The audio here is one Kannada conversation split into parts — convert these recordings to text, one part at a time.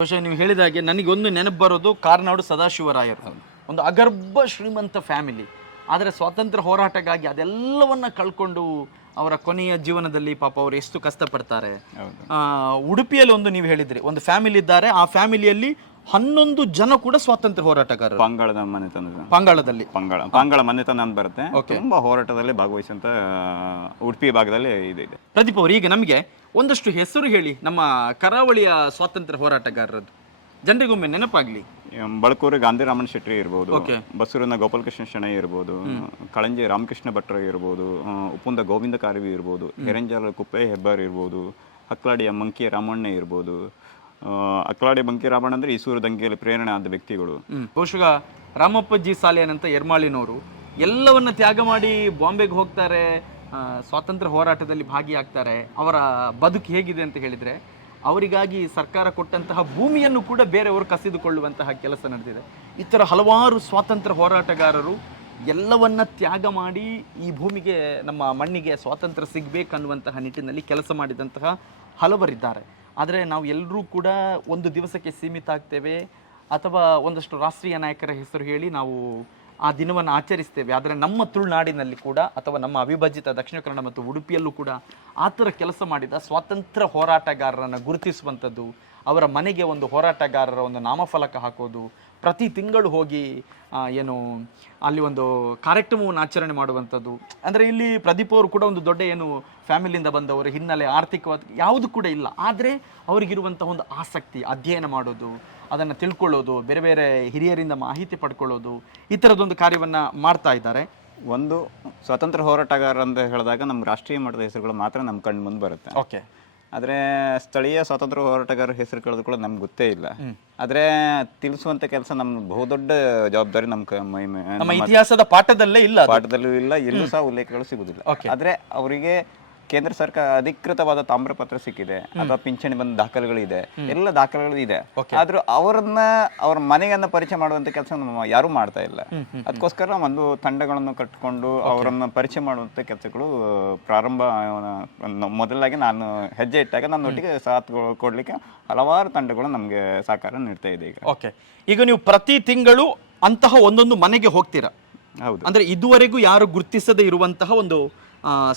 ಬಹುಶಃ ನೀವು ಹೇಳಿದ ಹಾಗೆ ನನಗೊಂದು ನೆನಪು ಬರೋದು ಕಾರ್ನಾಡು ಸದಾಶಿವರಾಯರು. ಒಂದು ಅಗರ್ಭ ಶ್ರೀಮಂತ ಫ್ಯಾಮಿಲಿ, ಆದರೆ ಸ್ವಾತಂತ್ರ್ಯ ಹೋರಾಟಕ್ಕಾಗಿ ಅದೆಲ್ಲವನ್ನ ಕಳ್ಕೊಂಡು ಅವರ ಕೊನೆಯ ಜೀವನದಲ್ಲಿ ಪಾಪ ಅವರು ಎಷ್ಟು ಕಷ್ಟಪಡ್ತಾರೆ. ಉಡುಪಿಯಲ್ಲಿ ಒಂದು ನೀವು ಹೇಳಿದ್ರಿ ಒಂದು ಫ್ಯಾಮಿಲಿ ಇದ್ದಾರೆ, ಆ ಫ್ಯಾಮಿಲಿಯಲ್ಲಿ 11 ಜನ ಕೂಡ ಸ್ವಾತಂತ್ರ್ಯ ಹೋರಾಟಗಾರರು. ಪಂಗಾಳದ ಮನೆತನ, ಪಂಗಾಳದಲ್ಲಿ ಪಂಗಾಳ ಮನೆತನ ಅಂತ ಬರುತ್ತೆ. ತುಂಬಾ ಹೋರಾಟದಲ್ಲಿ ಭಾಗವಹಿಸಂತ ಉಡುಪಿ ಭಾಗದಲ್ಲಿ ಇದೆ. ಪ್ರದೀಪ್ ಅವರು, ಈಗ ನಮಗೆ ಒಂದಷ್ಟು ಹೆಸರು ಹೇಳಿ ನಮ್ಮ ಕರಾವಳಿಯ ಸ್ವಾತಂತ್ರ್ಯ ಹೋರಾಟಗಾರರದ್ದು, ಜನರಿಗೊಮ್ಮೆ ನೆನಪಾಗ್ಲಿ. ಬಳಕೂರು ಗಾಂಧಿರಾಮನ್ ಶೆಟ್ಟಿ ಇರ್ಬೋದು, ಬಸೂರಿನ ಗೋಪಾಲಕೃಷ್ಣ ಶೆಣೈ ಇರ್ಬೋದು, ಕಳಂಜಿ ರಾಮಕೃಷ್ಣ ಭಟ್ರ ಇರ್ಬೋದು, ಉಪ್ಪುಂದ ಗೋವಿಂದ ಕಾರವಿ ಇರ್ಬೋದು, ಹೆರಂಜಾಲ ಕುಪ್ಪೆ ಹೆಬ್ಬಾರ್ ಇರ್ಬೋದು, ಹಕ್ಲಾಡಿಯ ಮಂಕಿ ರಾಮಣ್ಣ ಇರ್ಬೋದು. ಅಕ್ಲಾಡಿ ಮಂಕಿ ರಾಮಣ್ಣ ಅಂದ್ರೆ ಈಸೂರು ದಂಗೆಯಲ್ಲಿ ಪ್ರೇರಣೆ ಆದ ವ್ಯಕ್ತಿಗಳು. ಬಹುಶಃ ರಾಮಪ್ಪಜ್ಜಿ ಸಾಲೇನಂತ ಎರ್ಮಾಳಿನವರು ಎಲ್ಲವನ್ನ ತ್ಯಾಗ ಮಾಡಿ ಬಾಂಬೆಗೆ ಹೋಗ್ತಾರೆ, ಸ್ವಾತಂತ್ರ್ಯ ಹೋರಾಟದಲ್ಲಿ ಭಾಗಿಯಾಗ್ತಾರೆ. ಅವರ ಬದುಕು ಹೇಗಿದೆ ಅಂತ ಹೇಳಿದ್ರೆ, ಅವರಿಗಾಗಿ ಸರ್ಕಾರ ಕೊಟ್ಟಂತಹ ಭೂಮಿಯನ್ನು ಕೂಡ ಬೇರೆಯವರು ಕಸಿದುಕೊಳ್ಳುವಂತಹ ಕೆಲಸ ನಡೆದಿದೆ. ಈ ಥರ ಹಲವಾರು ಸ್ವಾತಂತ್ರ್ಯ ಹೋರಾಟಗಾರರು ಎಲ್ಲವನ್ನ ತ್ಯಾಗ ಮಾಡಿ ಈ ಭೂಮಿಗೆ, ನಮ್ಮ ಮಣ್ಣಿಗೆ ಸ್ವಾತಂತ್ರ್ಯ ಸಿಗಬೇಕನ್ನುವಂತಹ ನಿಟ್ಟಿನಲ್ಲಿ ಕೆಲಸ ಮಾಡಿದಂತಹ ಹಲವರಿದ್ದಾರೆ. ಆದರೆ ನಾವು ಎಲ್ಲರೂ ಕೂಡ ಒಂದು ದಿವಸಕ್ಕೆ ಸೀಮಿತ ಆಗ್ತೇವೆ ಅಥವಾ ಒಂದಷ್ಟು ರಾಷ್ಟ್ರೀಯ ನಾಯಕರ ಹೆಸರು ಹೇಳಿ ನಾವು ಆ ದಿನವನ್ನು ಆಚರಿಸ್ತೇವೆ. ಆದರೆ ನಮ್ಮ ತುಳುನಾಡಿನಲ್ಲಿ ಕೂಡ ಅಥವಾ ನಮ್ಮ ಅವಿಭಜಿತ ದಕ್ಷಿಣ ಕನ್ನಡ ಮತ್ತು ಉಡುಪಿಯಲ್ಲೂ ಕೂಡ ಆ ಥರ ಕೆಲಸ ಮಾಡಿದ ಸ್ವಾತಂತ್ರ್ಯ ಹೋರಾಟಗಾರರನ್ನು ಗುರುತಿಸುವಂಥದ್ದು, ಅವರ ಮನೆಗೆ ಒಂದು ಹೋರಾಟಗಾರರ ಒಂದು ನಾಮಫಲಕ ಹಾಕೋದು, ಪ್ರತಿ ತಿಂಗಳು ಹೋಗಿ ಏನು ಅಲ್ಲಿ ಒಂದು ಕಾರ್ಯಕ್ರಮವನ್ನು ಆಚರಣೆ ಮಾಡುವಂಥದ್ದು. ಅಂದರೆ ಇಲ್ಲಿ ಪ್ರದೀಪ್ ಅವರು ಕೂಡ ಒಂದು ದೊಡ್ಡ ಏನು ಫ್ಯಾಮಿಲಿಯಿಂದ ಬಂದವರು, ಹಿನ್ನೆಲೆ ಆರ್ಥಿಕವಾದ ಯಾವುದು ಕೂಡ ಇಲ್ಲ, ಆದರೆ ಅವರಿಗಿರುವಂಥ ಒಂದು ಆಸಕ್ತಿ, ಅಧ್ಯಯನ ಮಾಡೋದು, ಅದನ್ನು ತಿಳ್ಕೊಳ್ಳೋದು, ಬೇರೆ ಬೇರೆ ಹಿರಿಯರಿಂದ ಮಾಹಿತಿ ಪಡ್ಕೊಳ್ಳೋದು, ಈ ಥರದೊಂದು ಕಾರ್ಯವನ್ನು ಮಾಡ್ತಾ ಇದ್ದಾರೆ. ಒಂದು ಸ್ವಾತಂತ್ರ್ಯ ಹೋರಾಟಗಾರ ಅಂತ ಹೇಳಿದಾಗ ನಮ್ಮ ರಾಷ್ಟ್ರೀಯ ಮಟ್ಟದ ಹೆಸರುಗಳು ಮಾತ್ರ ನಮ್ಮ ಕಣ್ಣು ಮುಂದೆ ಬರುತ್ತೆ. ಓಕೆ. ಆದರೆ ಸ್ಥಳೀಯ ಸ್ವಾತಂತ್ರ್ಯ ಹೋರಾಟಗಾರರ ಹೆಸರು ಕೇಳೋದು ಕೂಡ ನಮ್ಗೆ ಗೊತ್ತೇ ಇಲ್ಲ. ಆದರೆ ತಿಳಿಸುವಂತ ಕೆಲಸ ನಮ್ಮ ಬಹುದೊಡ್ಡ ಜವಾಬ್ದಾರಿ ನಮ್ಮ ಇತಿಹಾಸದ ಪಾಠದಲ್ಲೇ ಇಲ್ಲ, ಪಾಠದಲ್ಲೂ ಇಲ್ಲ, ಎಲ್ಲೂ ಸಹ ಉಲ್ಲೇಖಗಳು ಸಿಗುದಿಲ್ಲ. ಆದರೆ ಅವರಿಗೆ ಕೇಂದ್ರ ಸರ್ಕಾರ ಅಧಿಕೃತವಾದ ತಾಮ್ರಪತ್ರ ಸಿಕ್ಕಿದೆ ಅಥವಾ ಪಿಂಚಣಿ ಬಂದ ದಾಖಲೆಗಳಿದೆ, ಎಲ್ಲ ದಾಖಲೆಗಳು ಇದೆ. ಆದ್ರೂ ಅವ್ರ ಮನೆಯನ್ನ ಪರಿಚಯ ಮಾಡುವಂತ ಕೆಲಸ ಯಾರು ಮಾಡ್ತಾ ಇಲ್ಲ. ಅದಕ್ಕೋಸ್ಕರ ಒಂದು ತಂಡಗಳನ್ನು ಕಟ್ಕೊಂಡು ಅವರನ್ನ ಪರಿಚಯ ಮಾಡುವಂತ ಕೆಲಸಗಳು ಪ್ರಾರಂಭ ಮೊದಲಾಗಿ ನಾನು ಹೆಜ್ಜೆ ಇಟ್ಟಾಗ ನನ್ನೊಟ್ಟಿಗೆ ಸಾಥ್ ಕೊಡ್ಲಿಕ್ಕೆ ಹಲವಾರು ತಂಡಗಳು ನಮ್ಗೆ ಸಹಕಾರ ನೀಡ್ತಾ ಇದೆ. ಈಗ ನೀವು ಪ್ರತಿ ತಿಂಗಳು ಅಂತಹ ಒಂದೊಂದು ಮನೆಗೆ ಹೋಗ್ತೀರಾ? ಹೌದು. ಅಂದ್ರೆ ಇದುವರೆಗೂ ಯಾರು ಗುರುತಿಸದೇ ಇರುವಂತಹ ಒಂದು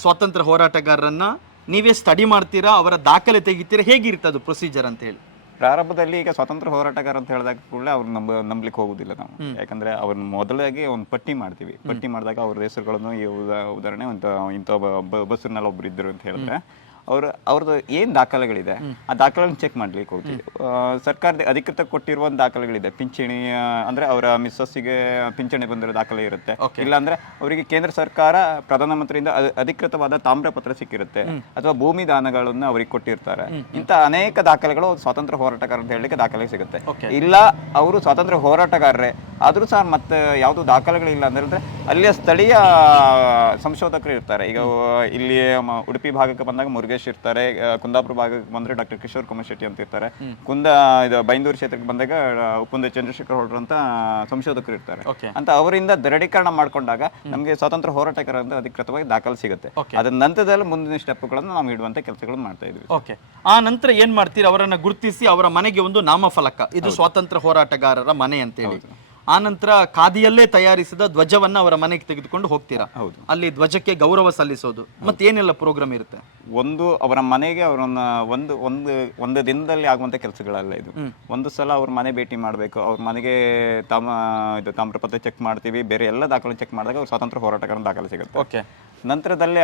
ಸ್ವಾತಂತ್ರ್ಯ ಹೋರಾಟಗಾರರನ್ನ ನೀವೇ ಸ್ಟಡಿ ಮಾಡ್ತೀರಾ, ಅವರ ದಾಖಲೆ ತೆಗಿತೀರಾ, ಹೇಗಿರುತ್ತೆ ಅದು ಪ್ರೊಸೀಜರ್ ಅಂತ ಹೇಳಿ? ಪ್ರಾರಂಭದಲ್ಲಿ ಈಗ ಸ್ವಾತಂತ್ರ್ಯ ಹೋರಾಟಗಾರ ಅಂತ ಹೇಳಿದಾಗ ಕೂಡಲೇ ಅವ್ರು ನಂಬಲಿಕ್ಕೆ ಹೋಗುದಿಲ್ಲ ನಾವು. ಯಾಕಂದ್ರೆ ಅವ್ರನ್ನ ಮೊದಲಾಗಿ ಒಂದು ಪಟ್ಟಿ ಮಾಡ್ತೀವಿ. ಪಟ್ಟಿ ಮಾಡಿದಾಗ ಅವ್ರ ಹೆಸರುಗಳನ್ನು ಉದಾಹರಣೆ ಇಂಥ ಬಸ್ಸಿನಲ್ಲಿ ಒಬ್ರು ಇದ್ರು ಅಂತ ಹೇಳಿದ್ರೆ ಅವ್ರದ್ದು ಏನ್ ದಾಖಲೆಗಳಿದೆ ಆ ದಾಖಲೆಗಳನ್ನ ಚೆಕ್ ಮಾಡ್ಲಿಕ್ಕೆ ಹೋಗ್ತೀವಿ. ಸರ್ಕಾರದ ಅಧಿಕೃತ ಕೊಟ್ಟಿರುವ ದಾಖಲೆಗಳಿದೆ. ಪಿಂಚಣಿ ಅಂದ್ರೆ ಅವರ ಮಿಸ್ಸಸ್ಸಿಗೆ ಪಿಂಚಣಿ ಬಂದಿರೋ ದಾಖಲೆ ಇರುತ್ತೆ. ಇಲ್ಲಾಂದ್ರೆ ಅವರಿಗೆ ಕೇಂದ್ರ ಸರ್ಕಾರ ಪ್ರಧಾನಮಂತ್ರಿಯಿಂದ ಅಧಿಕೃತವಾದ ತಾಮ್ರಪತ್ರ ಸಿಕ್ಕಿರುತ್ತೆ, ಅಥವಾ ಭೂಮಿ ದಾನಗಳನ್ನ ಅವ್ರಿಗೆ ಕೊಟ್ಟಿರ್ತಾರೆ. ಇಂಥ ಅನೇಕ ದಾಖಲೆಗಳು ಸ್ವಾತಂತ್ರ್ಯ ಹೋರಾಟಗಾರ ಅಂತ ಹೇಳಲಿಕ್ಕೆ ದಾಖಲೆ ಸಿಗುತ್ತೆ. ಇಲ್ಲ ಅವರು ಸ್ವಾತಂತ್ರ್ಯ ಹೋರಾಟಗಾರರೇ ಆದ್ರೂ ಸಹ ಮತ್ತೆ ಯಾವ್ದು ದಾಖಲೆಗಳಿಲ್ಲ ಅಂತ ಹೇಳಿದ್ರೆ ಅಲ್ಲಿಯ ಸ್ಥಳೀಯ ಸಂಶೋಧಕರು ಇರ್ತಾರೆ. ಈಗ ಇಲ್ಲಿ ಉಡುಪಿ ಭಾಗಕ್ಕೆ ಬಂದಾಗ ಮುರುಗೇಶ್ ಇರ್ತಾರೆ, ಕುಂದಾಪುರ ಭಾಗಕ್ಕೆ ಬಂದ್ರೆ ಡಾಕ್ಟರ್ ಕಿಶೋರ್ ಕುಮಾರ್ ಶೆಟ್ಟಿ ಅಂತ ಇರ್ತಾರೆ, ಬೈಂದೂರು ಕ್ಷೇತ್ರಕ್ಕೆ ಬಂದಾಗ ಉಪ್ಪುಂದ ಚಂದ್ರಶೇಖರ್ ಹೊಡ್ರು ಅಂತ ಸಂಶೋಧಕರು ಇರ್ತಾರೆ. ಅಂತ ಅವರಿಂದ ದೃಢೀಕರಣ ಮಾಡ್ಕೊಂಡಾಗ ನಮಗೆ ಸ್ವಾತಂತ್ರ್ಯ ಹೋರಾಟಗಾರ ಅಂತ ಅಧಿಕೃತವಾಗಿ ದಾಖಲೆ ಸಿಗುತ್ತೆ. ಅದ್ರ ನಂತರದಲ್ಲಿ ಮುಂದಿನ ಸ್ಟೆಪ್ಗಳನ್ನು ನಾವು ಇಡುವಂತ ಕೆಲಸಗಳನ್ನು ಮಾಡ್ತಾ ಇದ್ವಿ. ಆ ನಂತರ ಏನ್ ಮಾಡ್ತೀರಿ? ಅವರನ್ನ ಗುರುತಿಸಿ ಅವರ ಮನೆಗೆ ಒಂದು ನಾಮಫಲಕ, ಇದು ಸ್ವಾತಂತ್ರ್ಯ ಹೋರಾಟಗಾರರ ಮನೆ ಅಂತ ಹೇಳಿ. ಆ ನಂತರ ಖಾದಿಯಲ್ಲೇ ತಯಾರಿಸಿದ ಧ್ವಜವನ್ನ ಅವರ ಮನೆಗೆ ತೆಗೆದುಕೊಂಡು ಹೋಗ್ತೀರಾ? ಹೌದು. ಅಲ್ಲಿ ಧ್ವಜಕ್ಕೆ ಗೌರವ ಸಲ್ಲಿಸೋದು ಮತ್ತೆ ಏನೆಲ್ಲ ಪ್ರೋಗ್ರಾಮ್ ಇರುತ್ತೆ? ಒಂದು ಅವರ ಮನೆಗೆ ಅವರನ್ನ ಒಂದು ದಿನದಲ್ಲಿ ಆಗುವಂತ ಕೆಲಸಗಳಲ್ಲ ಇದು. ಒಂದು ಸಲ ಅವ್ರ ಮನೆ ಭೇಟಿ ಮಾಡ್ಬೇಕು, ಅವ್ರ ಮನೆಗೆ ತಾಮ್ರಪತ್ರ ಚೆಕ್ ಮಾಡ್ತೀವಿ, ಬೇರೆ ಎಲ್ಲ ದಾಖಲೆ ಚೆಕ್ ಮಾಡಿದಾಗ ಅವ್ರ ಸ್ವಾತಂತ್ರ್ಯ ಹೋರಾಟಗಾರನ ದಾಖಲೆ ಸಿಗುತ್ತೆ. ನಂತರದಲ್ಲಿ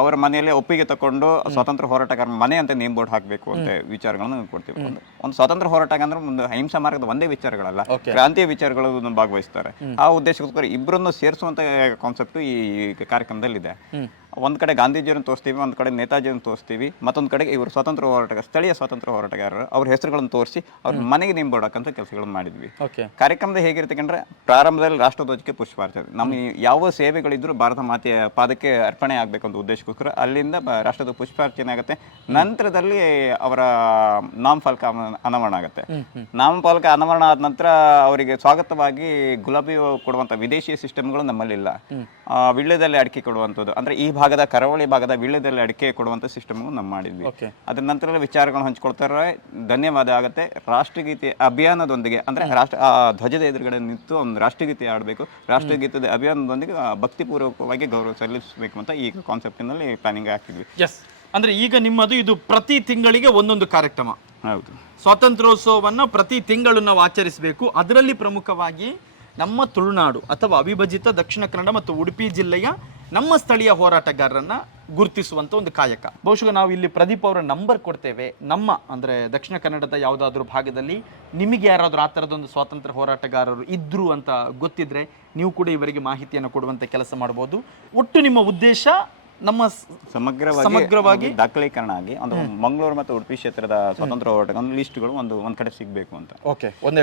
ಅವರ ಮನೆಯಲ್ಲಿ ಒಪ್ಪಿಗೆ ತಕೊಂಡು ಸ್ವಾತಂತ್ರ್ಯ ಹೋರಾಟಗಾರ ಮನೆ ಅಂತ ನೇಮ್ ಬೋರ್ಡ್ ಹಾಕಬೇಕು ಅಂತ ವಿಚಾರಗಳನ್ನು ಕೊಡ್ತೀವಿ. ಒಂದು ಸ್ವಾತಂತ್ರ್ಯ ಹೋರಾಟ ಅಂದ್ರೆ ಒಂದು ಅಹಿಂಸಾ ಮಾರ್ಗದ ಒಂದೇ ವಿಚಾರಗಳಲ್ಲ, ಕ್ರಾಂತಿಯ ವಿಚಾರಗಳು ಭಾಗವಹಿಸ್ತಾರೆ. ಆ ಉದ್ದೇಶಕ್ಕೋಸ್ಕರ ಇಬ್ಬರನ್ನು ಸೇರಿಸುವಂತ ಕಾನ್ಸೆಪ್ಟ್ ಈ ಕಾರ್ಯಕ್ರಮದಲ್ಲಿ ಇದೆ. ಒಂದ್ ಕಡೆ ಗಾಂಧೀಜಿಯನ್ನು ತೋರಿಸ್ತೀವಿ, ಒಂದ್ ಕಡೆ ನೇತಾಜಿಯನ್ನು ತೋರಿಸ್ತೀವಿ, ಮತ್ತೊಂದ್ ಕಡೆ ಇವರು ಸ್ವಾತಂತ್ರ್ಯ ಹೋರಾಟಗಾರ, ಸ್ಥಳೀಯ ಸ್ವಾತಂತ್ರ್ಯ ಹೋರಾಟಗಾರರು ಅವ್ರ ಹೆಸರುಗಳನ್ನು ತೋರಿಸಿ ಅವ್ರ ಮನೆಗೆ ನೇಮ್ ಬೋರ್ಡ್ ಹಾಕಂತ ಕೆಲಸಗಳನ್ನು ಮಾಡಿದ್ವಿ. ಕಾರ್ಯಕ್ರಮದ ಹೇಗಿರುತ್ತೆ ಅಂದ್ರೆ ಪ್ರಾರಂಭದಲ್ಲಿ ರಾಷ್ಟ್ರಧ್ವಜಕ್ಕೆ ಪುಷ್ಪಾರ್ಚನೆ, ನಮ್ಮ ಯಾವ ಸೇವೆಗಳಿದ್ರು ಭಾರತ ಮಾತೆಯ ಪಾದಕ್ಕೆ ಅರ್ಪಣೆ ಆಗ್ಬೇಕಂತ ಉದ್ದೇಶಕ್ಕೋಸ್ಕರ ಅಲ್ಲಿಂದ ರಾಷ್ಟ್ರದ ಪುಷ್ಪಾರ್ಚನೆ ಆಗುತ್ತೆ. ನಂತರದಲ್ಲಿ ಅವರ ನಾಮಫಲಕ ಅನಾವರಣ ಆಗುತ್ತೆ. ನಾಮಫಲಕ ಅನಾವರಣ ಆದ ನಂತರ ಅವರಿಗೆ ಸ್ವಾಗತವಾಗಿ ಗುಲಾಬಿ ಕೊಡುವಂತ ವಿದೇಶಿ ಸಿಸ್ಟಮ್ಗಳು ನಮ್ಮಲ್ಲಿಲ್ಲ. ವಿಳ್ಯದಲ್ಲಿ ಅಡಿಕೆ ಕೊಡುವಂಥದ್ದು, ಅಂದ್ರೆ ಈ ಭಾಗದ ಕರಾವಳಿ ಭಾಗದ ವೀಳ್ಯದೆಲೆ ಅಡಿಕೆ ಕೊಡುವಂಥ ಸಿಸ್ಟಮು ನಾವು ಮಾಡಿದ್ವಿ. ಓಕೆ. ಅದ್ರ ನಂತರ ವಿಚಾರಗಳನ್ನು ಹಂಚ್ಕೊಳ್ತಾರೆ. ಧನ್ಯವಾದ ಆಗುತ್ತೆ. ರಾಷ್ಟ್ರಗೀತೆ ಅಭಿಯಾನದೊಂದಿಗೆ ಅಂದರೆ ಆ ಧ್ವಜದ ಎದುರುಗಡೆ ನಿಂತು ಒಂದು ರಾಷ್ಟ್ರಗೀತೆ ಆಡಬೇಕು. ರಾಷ್ಟ್ರಗೀತದ ಅಭಿಯಾನದೊಂದಿಗೆ ಭಕ್ತಿಪೂರ್ವಕವಾಗಿ ಗೌರವ ಸಲ್ಲಿಸಬೇಕು ಅಂತ ಈ ಕಾನ್ಸೆಪ್ಟಿನಲ್ಲಿ ಪ್ಲಾನಿಂಗ್ ಹಾಕಿದ್ವಿ. ಎಸ್, ಅಂದ್ರೆ ಈಗ ನಿಮ್ಮದು ಇದು ಪ್ರತಿ ತಿಂಗಳಿಗೆ ಒಂದೊಂದು ಕಾರ್ಯಕ್ರಮ. ಹೌದು. ಸ್ವಾತಂತ್ರ್ಯೋತ್ಸವವನ್ನು ಪ್ರತಿ ತಿಂಗಳು ನಾವು ಆಚರಿಸಬೇಕು. ಅದರಲ್ಲಿ ಪ್ರಮುಖವಾಗಿ ನಮ್ಮ ತುಳುನಾಡು ಅಥವಾ ಅವಿಭಜಿತ ದಕ್ಷಿಣ ಕನ್ನಡ ಮತ್ತು ಉಡುಪಿ ಜಿಲ್ಲೆಯ ನಮ್ಮ ಸ್ಥಳೀಯ ಹೋರಾಟಗಾರರನ್ನ ಗುರುತಿಸುವಂತ ಒಂದು ಕಾಯಕ. ಬಹುಶಃ ನಾವು ಇಲ್ಲಿ ಪ್ರದೀಪ್ ಅವರ ನಂಬರ್ ಕೊಡ್ತೇವೆ. ನಮ್ಮ ಅಂದ್ರೆ ದಕ್ಷಿಣ ಕನ್ನಡದ ಯಾವುದಾದ್ರೂ ಭಾಗದಲ್ಲಿ ನಿಮಗೆ ಯಾರಾದ್ರೂ ಆ ಥರದೊಂದು ಸ್ವಾತಂತ್ರ್ಯ ಹೋರಾಟಗಾರರು ಇದ್ರು ಅಂತ ಗೊತ್ತಿದ್ರೆ ನೀವು ಕೂಡ ಇವರಿಗೆ ಮಾಹಿತಿಯನ್ನು ಕೊಡುವಂತ ಕೆಲಸ ಮಾಡಬಹುದು. ಒಟ್ಟು ನಿಮ್ಮ ಉದ್ದೇಶ ನಮ್ಮ ಸಮಗ್ರವಾಗಿ ದಾಖಲೀಕರಣ ಆಗಿ ಒಂದು ಮಂಗಳೂರು ಮತ್ತು ಉಡುಪಿ ಕ್ಷೇತ್ರದ ಸ್ವತಂತ್ರ ಹೋರಾಟ ಲಿಸ್ಟ್ಗಳು ಒಂದು ಕಡೆ ಸಿಗಬೇಕು ಅಂತ. ಓಕೆ, ಒಂದೇ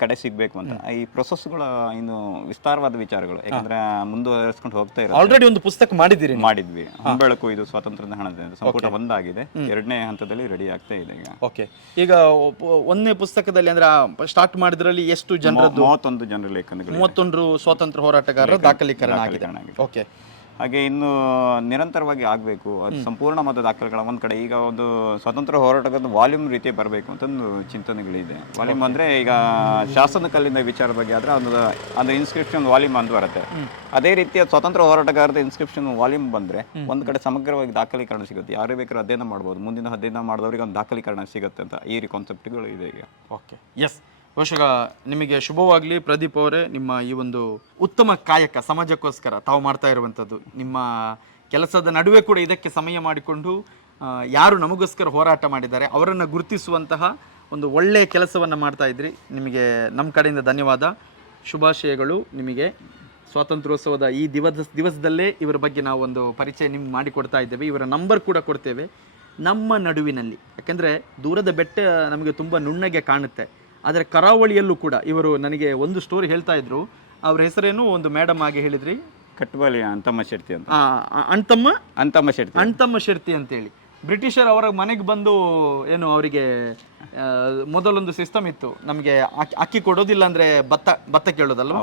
ಕಡೆ ಸಿಗಬೇಕು ಅಂತ. ಈ ಪ್ರೊಸೆಸ್ಗಳ ಇನ್ನು ವಿಸ್ತಾರವಾದ ವಿಚಾರಗಳು ಯಾಕಂದ್ರೆ ಮುಂದುವರಿಸ್ಕೊಂಡು ಹೋಗ್ತಾ ಇರೋದು. ಆಲ್ರೆಡಿ ಒಂದು ಪುಸ್ತಕ ಮಾಡಿದ್ವಿ. ಹೊಂಬೆಳಕು ಇದು ಸ್ವಾತಂತ್ರ್ಯದ ಹಣದ ಸಂಪುಟ ಒಂದಾಗಿದೆ. 2ನೇ ಹಂತದಲ್ಲಿ ರೆಡಿ ಆಗ್ತಾ ಇದೆ ಈಗ. ಓಕೆ, ಈಗ 1ನೇ ಪುಸ್ತಕದಲ್ಲಿ ಅಂದ್ರೆ ಸ್ಟಾರ್ಟ್ ಮಾಡಿದ್ರಲ್ಲಿ ಎಷ್ಟು ಜನರದ್ದು? 31 ಜನರ ಲೇಖನಗಳು, 31 ಸ್ವಾತಂತ್ರ್ಯ ಹೋರಾಟಗಾರರ ದಾಖಲೀಕರಣ ಆಗಿದೆ. ಓಕೆ, ಹಾಗೆ ಇನ್ನು ನಿರಂತರವಾಗಿ ಆಗಬೇಕು. ಅದು ಸಂಪೂರ್ಣವಾದ ದಾಖಲೆಗಳ ಒಂದು ಕಡೆ ಈಗ ಒಂದು ಸ್ವತಂತ್ರ ಹೋರಾಟದ ವಾಲ್ಯೂಮ್ ರೀತಿ ಬರಬೇಕು ಅಂತ ಒಂದು ಚಿಂತನೆಗಳಿದೆ. ವಾಲ್ಯೂಮ್ ಅಂದರೆ ಈಗ ಶಾಸನ ಕಲ್ಲಿನ ವಿಚಾರ ಬಗ್ಗೆ ಆದರೆ ಒಂದು ಇನ್ಸ್ಕ್ರಿಪ್ಷನ್ ವಾಲ್ಯೂಮ್ ಅಂತ ಬರುತ್ತೆ. ಅದೇ ರೀತಿಯ ಸ್ವತಂತ್ರ ಹೋರಾಟಗಾರದ ಇನ್ಸ್ಕ್ರಿಪ್ಷನ್ ವಾಲ್ಯೂಮ್ ಬಂದರೆ ಒಂದು ಕಡೆ ಸಮಗ್ರವಾಗಿ ದಾಖಲೀಕರಣ ಸಿಗುತ್ತೆ. ಯಾರೇ ಬೇಕಾದ್ರೂ ಅಧ್ಯಯನ ಮಾಡ್ಬೋದು. ಮುಂದಿನ ಅಧ್ಯಯನ ಮಾಡಿದವರಿಗೆ ಒಂದು ದಾಖಲೀಕರಣ ಸಿಗುತ್ತೆ ಅಂತ ಈ ಕಾನ್ಸೆಪ್ಟ್ಗಳು ಇದೆ ಈಗ. ಓಕೆ, ಎಸ್, ಬಹುಶಃ ನಿಮಗೆ ಶುಭವಾಗಲಿ ಪ್ರದೀಪ್ ಅವರೇ. ನಿಮ್ಮ ಈ ಒಂದು ಉತ್ತಮ ಕಾಯಕ ಸಮಾಜಕ್ಕೋಸ್ಕರ ತಾವು ಮಾಡ್ತಾ ಇರುವಂಥದ್ದು, ನಿಮ್ಮ ಕೆಲಸದ ನಡುವೆ ಕೂಡ ಇದಕ್ಕೆ ಸಮಯ ಮಾಡಿಕೊಂಡು ಯಾರು ನಮಗೋಸ್ಕರ ಹೋರಾಟ ಮಾಡಿದ್ದಾರೆ ಅವರನ್ನು ಗುರುತಿಸುವಂತಹ ಒಂದು ಒಳ್ಳೆಯ ಕೆಲಸವನ್ನು ಮಾಡ್ತಾ ಇದ್ರಿ. ನಿಮಗೆ ನಮ್ಮ ಕಡೆಯಿಂದ ಧನ್ಯವಾದ, ಶುಭಾಶಯಗಳು ನಿಮಗೆ. ಸ್ವಾತಂತ್ರ್ಯೋತ್ಸವದ ಈ ದಿವಸದಲ್ಲೇ ಇವರ ಬಗ್ಗೆ ನಾವು ಒಂದು ಪರಿಚಯ ನಿಮ್ಗೆ ಮಾಡಿಕೊಡ್ತಾ ಇದ್ದೇವೆ. ಇವರ ನಂಬರ್ ಕೂಡ ಕೊಡ್ತೇವೆ. ನಮ್ಮ ನಡುವಿನಲ್ಲಿ, ಯಾಕೆಂದರೆ ದೂರದ ಬೆಟ್ಟ ನಮಗೆ ತುಂಬ ನುಣ್ಣಗೆ ಕಾಣುತ್ತೆ, ಆದರೆ ಕರಾವಳಿಯಲ್ಲೂ ಕೂಡ ಇವರು ನನಗೆ ಒಂದು ಸ್ಟೋರಿ ಹೇಳ್ತಾ ಇದ್ರು. ಅವ್ರ ಹೆಸರೇನು ಒಂದು ಮೇಡಮ್ ಆಗಿ ಹೇಳಿದ್ರಿ, ಕಟ್ಟಬಾಲಿ ಅಂತಮ್ಮ ಶೆಟ್ಟಿ ಅಂತ. ಅಣ್ತಮ್ಮ ಶೆಟ್ಟಿ ಅಂತೇಳಿ ಬ್ರಿಟಿಷರ್ ಅವರ ಮನೆಗೆ ಬಂದು ಏನು ಅವರಿಗೆ ಮೊದಲೊಂದು ಸಿಸ್ಟಮ್ ಇತ್ತು, ನಮಗೆ ಅಕ್ಕಿ ಕೊಡೋದಿಲ್ಲ ಅಂದ್ರೆ ಭತ್ತ ಕೇಳೋದಲ್ವ.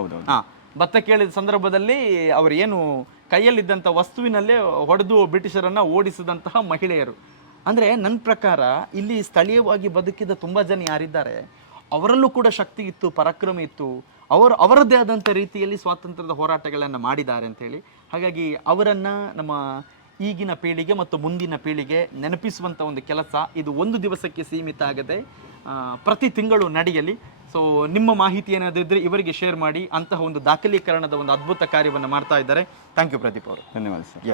ಭತ್ತ ಕೇಳಿದ ಸಂದರ್ಭದಲ್ಲಿ ಅವರು ಏನು ಕೈಯಲ್ಲಿದ್ದಂಥ ವಸ್ತುವಿನಲ್ಲೇ ಹೊಡೆದು ಬ್ರಿಟಿಷರನ್ನ ಓಡಿಸಿದಂತಹ ಮಹಿಳೆಯರು. ಅಂದ್ರೆ ನನ್ನ ಪ್ರಕಾರ ಇಲ್ಲಿ ಸ್ಥಳೀಯವಾಗಿ ಬದುಕಿದ ತುಂಬಾ ಜನ ಯಾರಿದ್ದಾರೆ ಅವರಲ್ಲೂ ಕೂಡ ಶಕ್ತಿ ಇತ್ತು, ಪರಾಕ್ರಮ ಇತ್ತು. ಅವರದ್ದೇ ಆದಂಥ ರೀತಿಯಲ್ಲಿ ಸ್ವಾತಂತ್ರ್ಯದ ಹೋರಾಟಗಳನ್ನು ಮಾಡಿದ್ದಾರೆ ಅಂತೇಳಿ. ಹಾಗಾಗಿ ಅವರನ್ನು ನಮ್ಮ ಈಗಿನ ಪೀಳಿಗೆ ಮತ್ತು ಮುಂದಿನ ಪೀಳಿಗೆ ನೆನಪಿಸುವಂಥ ಒಂದು ಕೆಲಸ ಇದು ಒಂದು ದಿವಸಕ್ಕೆ ಸೀಮಿತ ಆಗದೆ ಪ್ರತಿ ತಿಂಗಳು ನಡೆಯಲಿ. ಸೊ ನಿಮ್ಮ ಮಾಹಿತಿ ಏನಾದರೂ ಇದ್ದರೆ ಇವರಿಗೆ ಶೇರ್ ಮಾಡಿ. ಅಂತಹ ಒಂದು ದಾಖಲೀಕರಣದ ಒಂದು ಅದ್ಭುತ ಕಾರ್ಯವನ್ನು ಮಾಡ್ತಾ ಇದ್ದಾರೆ. ಥ್ಯಾಂಕ್ ಯು ಪ್ರದೀಪ್ ಅವರು. ಧನ್ಯವಾದ ಸರ್. ಎಸ್.